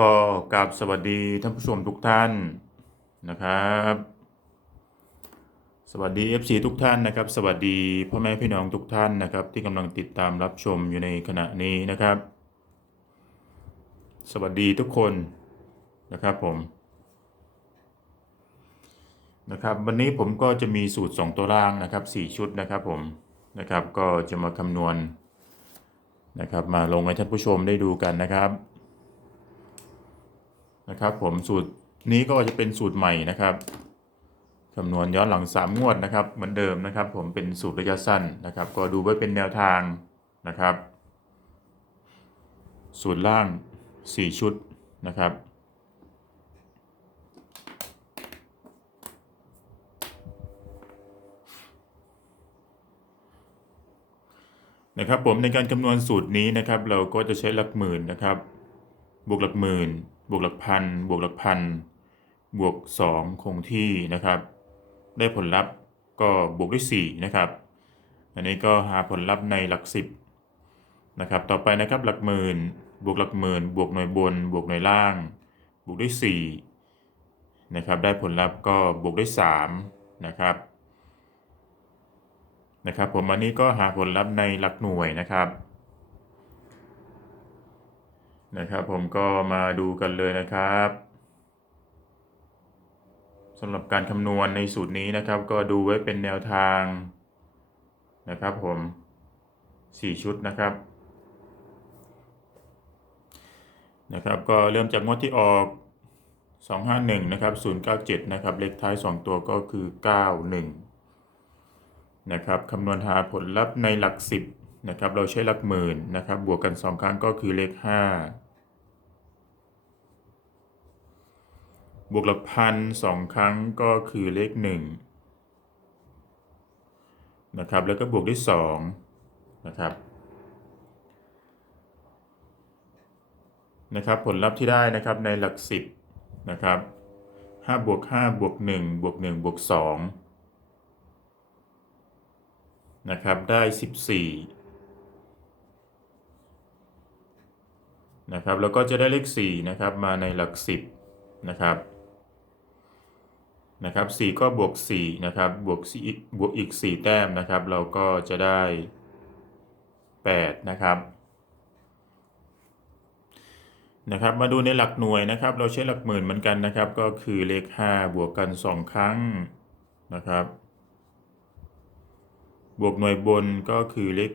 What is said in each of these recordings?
ก็กราบสวัสดีท่านผู้ชมทุกท่านนะครับ สวัสดี FC ทุกท่านนะครับ สวัสดีพ่อแม่พี่น้องทุกท่านนะครับ ที่กำลังติดตามรับชมอยู่ในขณะนี้นะครับ สวัสดีทุกคนนะครับผมนะครับวันนี้ผมก็จะมีสูตร 2 ตัวล่างนะครับ 4 ชุดนะครับผมนะครับก็จะมาคำนวณนะครับมาลงให้ท่านผู้ชมได้ดูกันนะครับ นะครับผมสูตรนี้ก็จะเป็นสูตรใหม่นะครับคำนวณย้อนหลัง 3 งวดนะครับ เหมือนเดิมนะครับ ผมเป็นสูตรระยะสั้นนะครับ ก็ดูไว้เป็นแนวทางนะครับ สูตรล่าง 4 ชุดนะครับนะครับผมในการคำนวณสูตรนี้นะครับ เราก็จะใช้หลักหมื่นนะครับ บวกหลักหมื่น บวกหลักพัน บวกหลักพัน บวก 2 คงที่นะครับ ได้ผลลัพธ์ก็บวกด้วย4นะครับ อันนี้ก็หาผลลัพธ์ในหลัก 10นะครับ ต่อไปนะครับหลักหมื่น บวกหลักหมื่น บวกหน่วยบน บวกหน่วยล่าง บวกด้วย4นะครับ ได้ผลลัพธ์ก็บวกด้วย3นะครับ นะครับ ผมอันนี้ก็หาผลลัพธ์ในหลักหน่วยนะครับ นะครับผมก็มาดูกันเลยนะครับสำหรับการคำนวณในสูตรนี้นะครับ ก็ดูไว้เป็นแนวทางนะครับผม 4 ชุดนะครับนะครับ ก็เริ่มจากงวดที่ออก 251 นะครับ 097 นะครับ เลขท้าย 2 ตัวก็คือ 91 นะครับคำนวณหาผลลัพธ์ในหลัก 10 นะครับเราใช้หลักหมื่นนะครับบวกกัน 2 ครั้งก็คือเลข 5 บวกหลักพันสองครั้งก็คือเลข1นะครับแล้วก็บวกด้วย2นะครับนะครับผลลัพธ์ที่ได้นะครับในหลัก 10นะครับ5บวก5บวก1บวก1บวก2นะครับได้ 14 นะครับแล้วก็จะได้เลขสี่นะครับมาในหลักสิบนะครับนะครับ4ก็บวก4นะครับบวกบวกอีก 4 แต้มนะครับ เราก็จะได้8นะครับนะครับมาดูในหลักหน่วยนะครับ เราใช้หลักหมื่นเหมือนกันนะครับ ก็คือเลข 5 บวกกัน 2 ครั้งนะครับ บวกหน่วยบนก็คือเลข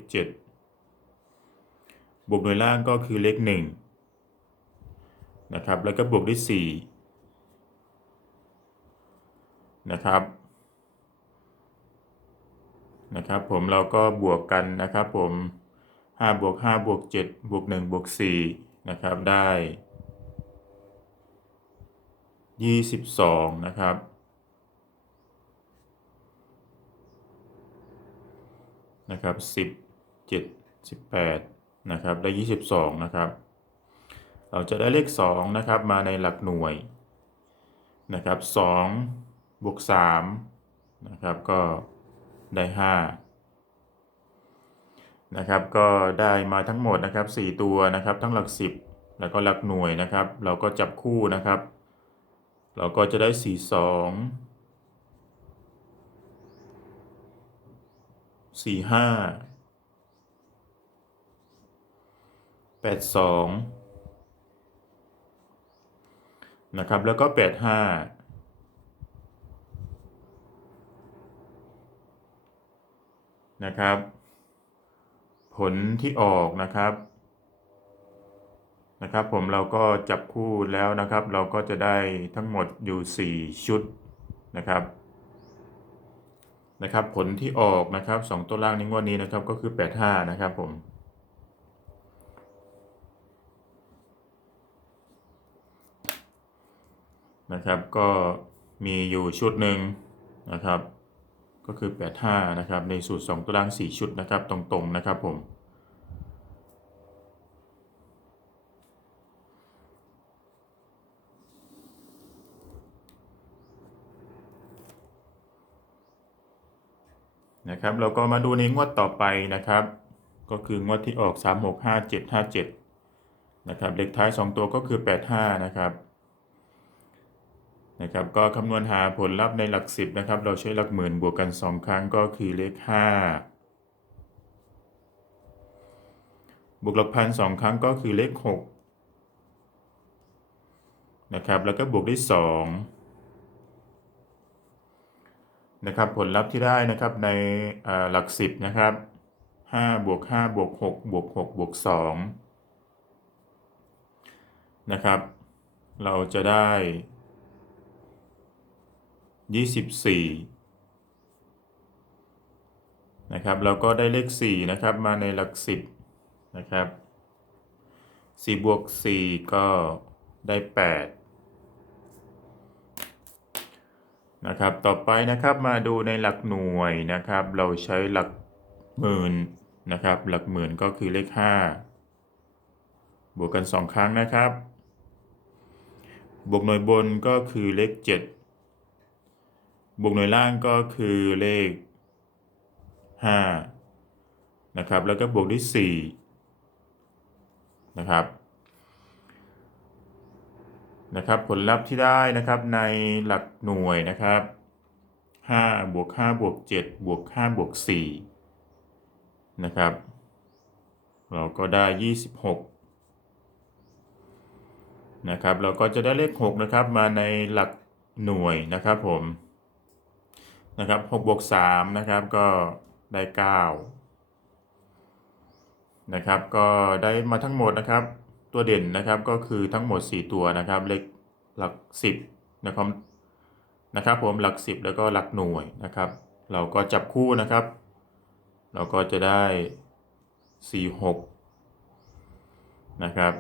7 บวกหน่วยล่างก็คือเลข 1 นะครับ แล้วก็บวกด้วย4นะครับ นะครับ ผมเราก็บวกกันนะครับผม5บวก5บวก7บวก1บวก4นะครับได้ 22 นะครับนะครับ10 7 18นะครับได้ 22 นะครับ เราจะได้เลข2นะครับมาในหลักหน่วยนะครับ2บวก3นะครับก็ได้5นะครับก็ได้มาทั้งหมดนะครับ4ตัวนะครับทั้งหลัก 10 แล้วก็หลักหน่วยนะครับ เราก็จับคู่นะครับ เราก็จะได้ 4 2 4 5 8 2 นะครับ แล้วก็ 8 5 นะครับ ผลที่ออกนะครับ นะครับผมเราก็จับคู่แล้วนะครับ เราก็จะได้ทั้งหมดอยู่ 4 ชุดนะครับนะครับผลที่ออกนะครับ 2 ตัวล่างในงวดนี้นะครับก็คือ 85 นะครับผม นะครับ ก็มีอยู่ชุดหนึ่งนะครับ ก็คือ 85 นะครับ ในสูตร 2 ตัวล่าง 4 ชุดนะครับ ตรงๆนะครับผมนะครับเราก็มาดูในงวดต่อไปนะครับ ก็คืองวดที่ออก 3 6 5 7 5 7 นะครับเลขท้าย 2 ตัวก็คือ 85 นะครับ นะครับก็คำนวณหาผลลัพธ์ในหลัก 10นะครับเราใช้หลักหมื่นบวกกัน 2 ครั้งก็คือเลข 5 บวกหลักพันสองครั้งก็คือเลข 6 นะครับแล้วก็บวกด้วย2นะครับผลลัพธ์ที่ได้นะครับในหลัก 10นะครับ5บวก5บวก6บวก6บวก2นะครับ เราจะได้ 24นะครับแล้วก็ได้เลข4นะครับมาในหลัก 10นะครับ4บวก4ก็ได้8นะครับต่อไปนะครับมาดูในหลักหน่วยนะครับ เราใช้หลักหมื่นนะครับ หลักหมื่นก็คือเลข 5 บวกกัน 2 ครั้งนะครับ บวกหน่วยบนก็คือเลข 7 บวกหน่วยล่างก็คือเลข5นะครับ แล้วก็บวกด้วย4นะครับนะครับ ผลลัพธ์ที่ได้นะครับในหลักหน่วยนะครับ5บวก5บวก7บวก5บวก4นะครับ เราก็ได้ 26 นะครับ เราก็จะได้เลข 6 นะครับ มาในหลักหน่วยนะครับผม นะครับ6บวก3นะครับก็ได้9นะครับก็ได้มาทั้งหมดนะครับ ตัวเด่นนะครับก็คือทั้งหมด 4 ตัวนะครับ เลขหลัก 10นะครับนะครับผมหลัก 10 แล้วก็หลักหน่วยนะครับ เราก็จับคู่นะครับ เราก็จะได้ 46นะครับ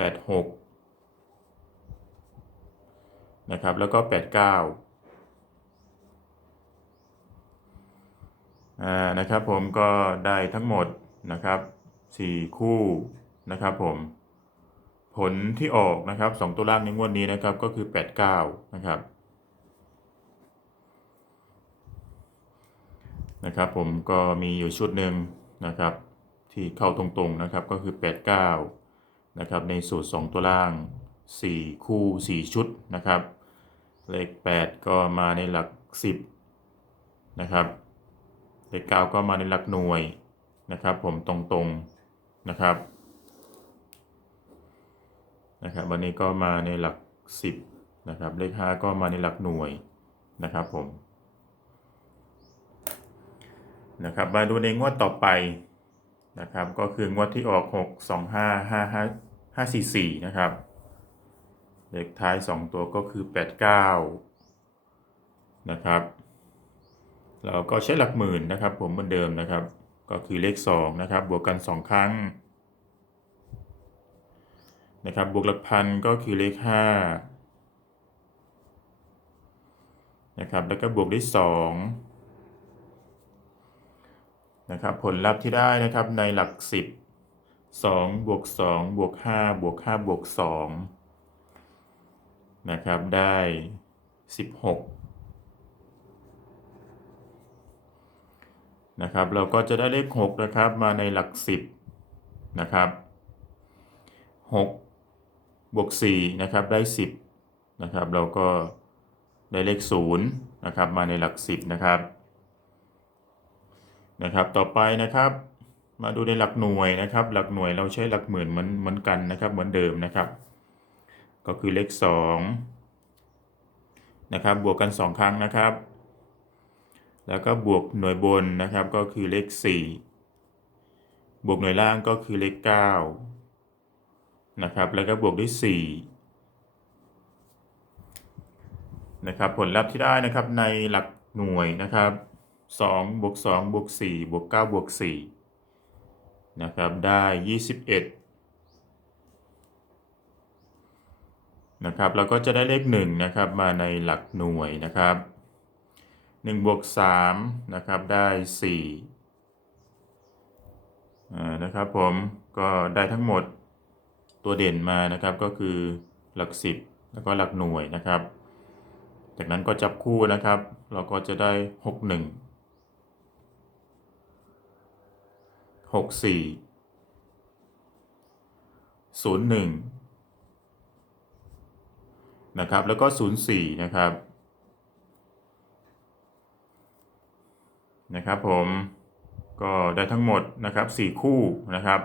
49 86 นะครับ แล้วก็ 89อ่านะครับผมก็ได้ทั้งหมดนะครับ4คู่นะครับผมผลที่ออกนะครับ2ตัวล่างในงวดนี้นะครับก็คือ 89นะครับนะครับผมก็มีอยู่ชุดหนึ่งนะครับที่เข้าตรงๆนะครับก็คือ 89นะครับในสูตร 2 ตัวล่าง 4 คู่ 4 ชุดนะครับ เลข 8 ก็มาในหลัก 10 นะครับ เลข 9 ก็มาในหลักหน่วยนะครับ ผมตรงๆนะครับนะครับ วันนี้ก็มาในหลัก 10นะครับเลข 5 ก็มาในหลักหน่วยนะครับผมนะครับมาดูในงวดต่อไปนะครับ ก็คืองวดที่ออก 6 2 5 5 5 5 4 4 นะครับ เลขท้าย 2 ตัวก็คือ 89 นะครับ เราก็ใช้หลักหมื่นนะครับ ผมเหมือนเดิมนะครับ ก็คือเลข 2 นะครับ บวกกัน 2 ครั้งนะครับ บวกหลักพันก็คือเลข 5 นะครับ แล้วก็บวกด้วย2นะครับผลลัพธ์ที่ได้นะครับในหลัก 10 2บวก2บวก5บวก5บวก2 นะครับ ได้ 16 นะครับ เราก็จะได้เลข 6 นะครับ มาในหลัก 10 นะครับ 6 บวก 4 นะครับ ได้ 10 นะครับ เราก็ได้เลข 0 นะครับ มาในหลัก 10 นะครับ นะครับ ต่อไปนะครับมาดูในหลักหน่วยนะครับ หลักหน่วยเราใช้หลักหมื่นเหมือนเหมือนกันนะครับ เหมือนเดิมนะครับ ก็คือเลข2นะครับบวกกัน 2 ครั้งนะครับ แล้วก็บวกหน่วยบนนะครับก็คือเลข 4 บวกหน่วยล่างก็คือเลข9นะครับแล้วก็บวกด้วย 4 นะครับผลลัพธ์ที่ได้นะครับในหลักหน่วยนะครับ2บวก2บวก4บวก9บวก4นะครับได้ 21 นะครับเราก็จะได้เลข1นะครับมาในหลักหน่วยนะครับ1บวก3นะครับได้4อ่านะครับผมก็ได้ทั้งหมดตัวเด่นมานะครับก็คือหลัก 10 แล้วก็หลักหน่วยนะครับ จากนั้นก็จับคู่นะครับ เราก็จะได้ 61หกสี่ศูนย์ห นะครับแล้วก็ศูนย์สี่นะครับนะครับผมก็ได้ทั้งหมดนะครับสี่คู่นะครับ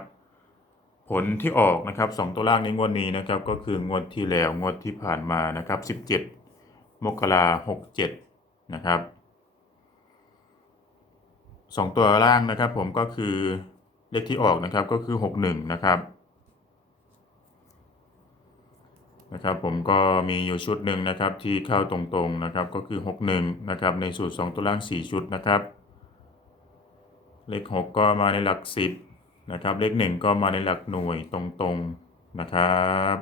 ผลที่ออกนะครับสองตัวล่างในงวดนี้นะครับ ก็คืองวดที่แล้วงวดที่ผ่านมานะครับสิบเจ็ดมกราหกเจ็ดนะครับสองตัวล่างนะครับ ผมก็คือเลขที่ออกนะครับก็คือหกหนึ่งนะครับ นะครับผมก็มีอยู่ชุดหนึ่งนะครับที่เข้าตรงๆนะครับก็คือหกหนึ่งนะครับในสูตรสองตัวล่างสี่ชุดนะครับ เลขหกก็มาในหลักสิบนะครับเลขหนึ่งก็มาในหลักหน่วยตรงๆนะครับ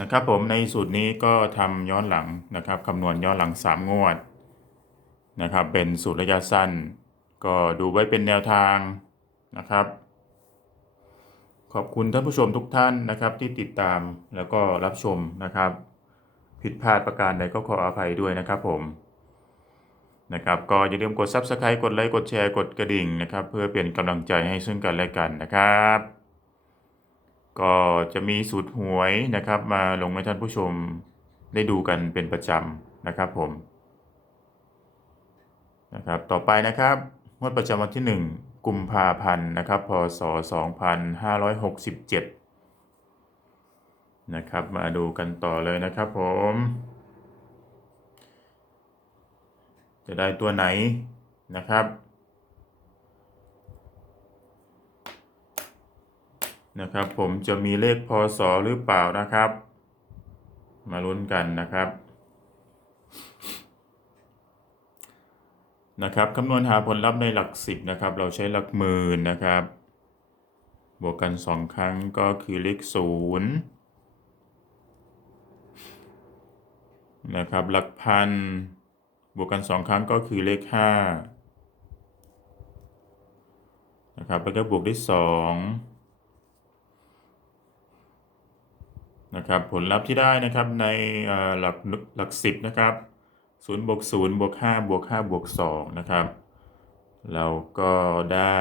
นะครับผมในสูตรนี้ก็ทำย้อนหลังนะครับคำนวณย้อนหลัง 3 งวด นะครับเป็นสูตรระยะสั้น ก็ดูไว้เป็นแนวทางนะครับ ขอบคุณท่านผู้ชมทุกท่านนะครับที่ติดตามแล้วก็รับชมนะครับ ผิดพลาดประการใดก็ขออภัยด้วยนะครับผมนะครับก็อย่าลืมกด Subscribe กดไลค์กดแชร์กดกระดิ่งนะครับ เพื่อเป็นกำลังใจให้ซึ่งกันและกันนะครับ ก็จะมีสูตรหวยนะครับ มาลงให้ท่านผู้ชมได้ดูกันเป็นประจำนะครับผม นะครับต่อไปนะครับงวดประจำวันที่ 1 กุมภาพันธ์นะครับพศ 2567 นะครับมาดูกันต่อเลยนะครับผม จะได้ตัวไหนนะครับนะครับผมจะมีเลขพศหรือเปล่านะครับ มาลุ้นกันนะครับ นะครับคำนวณหาผลลัพธ์ในหลักสิบนะครับ เราใช้หลักหมื่นนะครับ บวกกันสองครั้งก็คือเลขศูนย์นะครับหลักพันบวกกันสองครั้งก็คือเลขห้านะครับแล้วก็บวกด้วยสองนะครับผลลัพธ์ที่ได้นะครับในหลักหลักสิบนะครับ ศูนย์บวกศูนย์บวกห้าบวกห้าบวกสองนะครับ เราก็ได้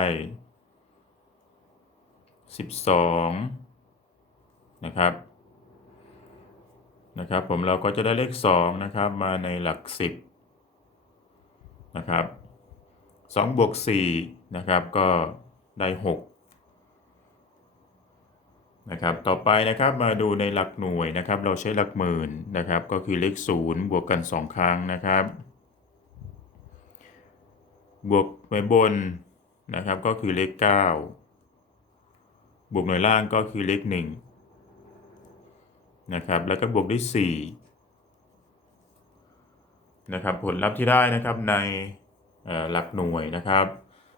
สิบสองนะครับ นะครับ ผมเราก็จะได้เลขสองนะครับ มาในหลักสิบนะครับสองบวกสี่นะครับ ก็ได้หก นะครับต่อไปนะครับมาดูในหลักหน่วยนะครับ เราใช้หลักหมื่นนะครับ ก็คือเลขศูนย์บวกกันสองครั้งนะครับ บวกไว้บนนะครับก็คือเลขเก้าบวกหน่วยล่างก็คือเลขหนึ่งนะครับแล้วก็บวกด้วยสี่นะครับผลลัพธ์ที่ได้นะครับในหลักหน่วยนะครับ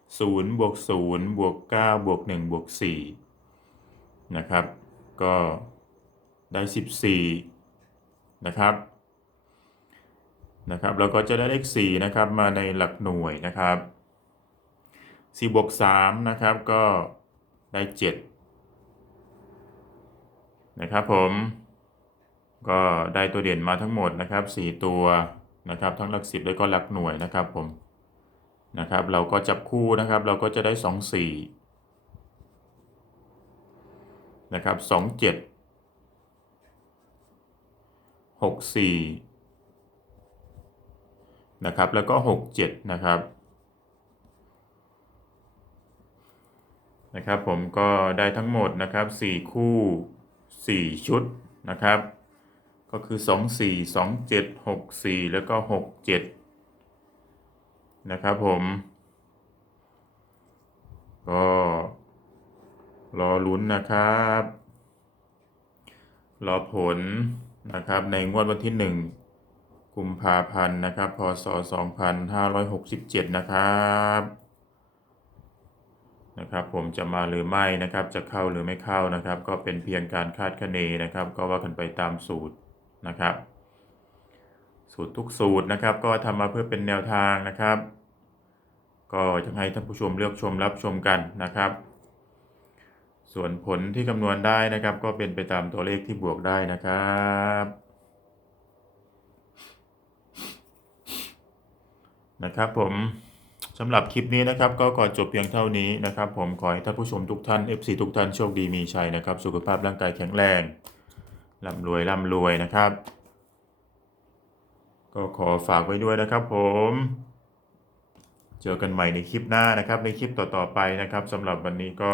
0บวก0บวก9บวก1บวก4 นะครับ ก็ได้ 14 นะครับนะครับเราก็จะได้เลข4นะครับมาในหลักหน่วยนะครับ4บวก3นะครับก็ได้ 7 นะครับผมก็ได้ตัวเด่นมาทั้งหมดนะครับ 4 ตัวนะครับ ทั้งหลัก 10 แล้วก็หลักหน่วยนะครับผมนะครับ เราก็จับคู่นะครับ เราก็จะได้ 2 4 นะครับ2 7 6 4นะครับแล้วก็6 7นะครับนะครับผมก็ได้ทั้งหมดนะครับ4คู่4ชุดนะครับ ก็คือ2 4 2 7 6 4แล้วก็6 7นะครับผมก็ รอลุ้นนะครับ รอผลนะครับในงวดวันที่ 1 กุมภาพันธ์นะครับ พศ 2567 นะครับนะครับผมจะมาหรือไม่นะครับจะเข้าหรือไม่เข้านะครับ ก็เป็นเพียงการคาดคะเนนะครับ ก็ว่ากันไปตามสูตรนะครับ สูตรทุกสูตรนะครับ ก็ทำมาเพื่อเป็นแนวทางนะครับ ก็จะให้ท่านผู้ชมเลือกชมรับชมกันนะครับ ส่วนผลที่คำนวณได้นะครับ ก็เป็นไปตามตัวเลขที่บวกได้นะครับนะครับผมสำหรับคลิปนี้นะครับ ก็ขอจบเพียงเท่านี้นะครับ ผมขอให้ท่านผู้ชมทุกท่าน FC ทุกท่านโชคดีมีชัยนะครับ สุขภาพร่างกายแข็งแรงร่ำรวยร่ำรวยนะครับ ก็ขอฝากไว้ด้วยนะครับ ผม เจอกันใหม่ในคลิปหน้านะครับ ในคลิปต่อๆไปนะครับสำหรับวันนี้ก็